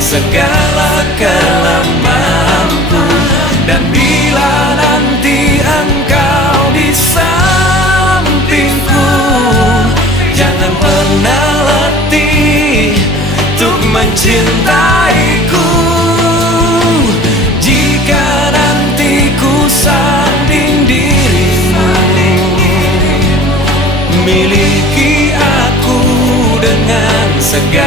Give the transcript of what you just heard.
segala kelemahanku. Dan bila nanti engkau di sampingku, jangan pernah letih untuk mencintaiku. Jika nanti ku sanding dirimu, miliki aku dengan segala